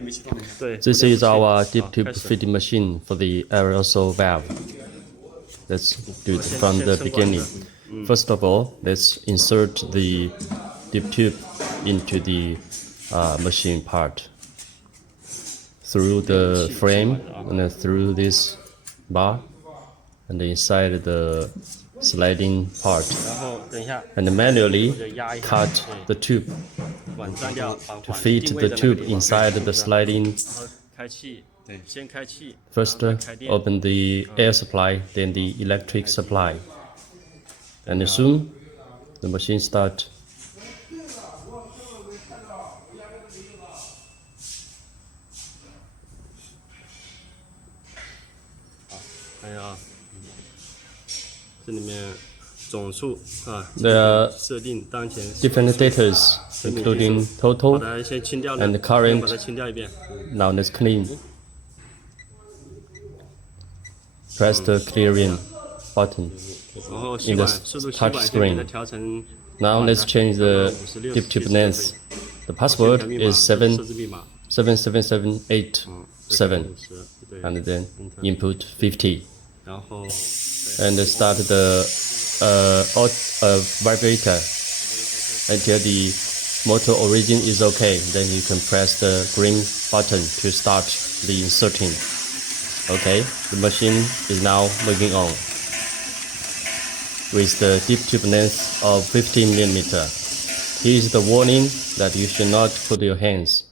This is our diptube feeding machine for the aerosol valve. Let's do it from the beginning. First of all, let's insert the diptube into the machine part through the frame and then through this bar and inside the sliding part, and manually cut the tube to feed the tube inside the sliding. First, open the air supply, then the electric supply, and soon the machine starts. There are different data, including total and current. Now let's clean. Press the clearing button in the touch screen. Now let's change the diptube length. The password is 777887, and then input 50. And start the vibrator until the motor origin is okay. Then you can press the green button to start the inserting. Okay, the machine is now moving on with the diptube length of 15 mm. Here is the warning that you should not put your hands